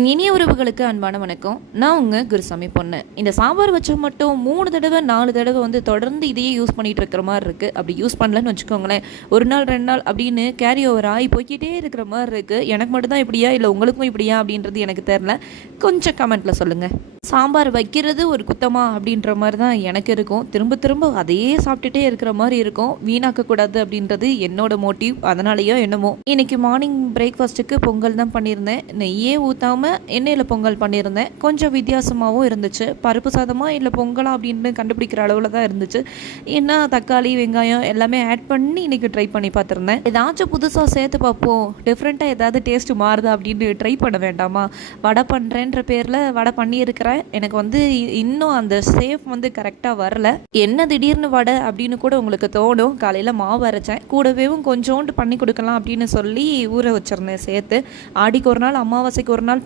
இனிய உறவுகளுக்கு அன்பான வணக்கம். நான் உங்க குருசாமி பொண்ணு. இந்த சாம்பார் வச்சா மட்டும் 3 தடவை 4 தடவை வந்து தொடர்ந்து இதையே யூஸ் பண்ணிட்டு இருக்கிற மாதிரி இருக்கு. அப்படி யூஸ் பண்ணலன்னு வச்சுக்கோங்களேன், 1 நாள் 2 நாள் அப்படின்னு கேரி ஓவர் ஆகி போய்க்கிட்டே இருக்கிற மாதிரி இருக்கு. எனக்கு மட்டும் தான் இப்படியா இல்லை உங்களுக்கும் இப்படியா அப்படின்றது எனக்கு தெரியல. கொஞ்சம் கமெண்ட்ல சொல்லுங்க. சாம்பார் வைக்கிறது ஒரு குத்தமா அப்படின்ற மாதிரி தான் எனக்கு இருக்கும். திரும்ப திரும்ப அதையே சாப்பிட்டுட்டே இருக்கிற மாதிரி இருக்கும். வீணாக்கக்கூடாது அப்படின்றது என்னோட மோட்டிவ். அதனாலயோ என்னமோ இன்னைக்கு மார்னிங் பிரேக்ஃபாஸ்ட்டுக்கு பொங்கல் தான் பண்ணியிருந்தேன். நெய்யே ஊற்றாமல் எண்ணெயில் பொங்கல் பண்ணியிருந்தேன். கொஞ்சம் வித்தியாசமாகவும் இருந்துச்சு. பருப்பு சாதமாக இல்லை பொங்கலா அப்படின்னு கண்டுபிடிக்கிற அளவில் தான் இருந்துச்சு. ஏன்னா தக்காளி வெங்காயம் எல்லாமே ஆட் பண்ணி இன்றைக்கி ட்ரை பண்ணி பார்த்துருந்தேன். ஏதாச்சும் புதுசாக சேர்த்து பார்ப்போம், டிஃப்ரெண்ட்டாக ஏதாவது டேஸ்ட்டு மாறுதா அப்படின்னு ட்ரை பண்ண வேண்டாமா? வடை பண்ணுறேன்ற பேரில் வடை பண்ணியிருக்கிறேன். எனக்கு வந்து இன்னும் அந்த சேஃப் வந்து கரெக்டாக வரல. என்ன திடீர்னு வடை அப்படின்னு கூட உங்களுக்கு தோணும். காலையில் மாவு அரைச்சேன், கூடவேவும் கொஞ்சோண்டு பண்ணி கொடுக்கலாம் அப்படின்னு சொல்லி ஊற வச்சுருந்தேன் சேர்த்து. ஆடிக்கு ஒரு நாள், அமாவாசைக்கு ஒரு நாள்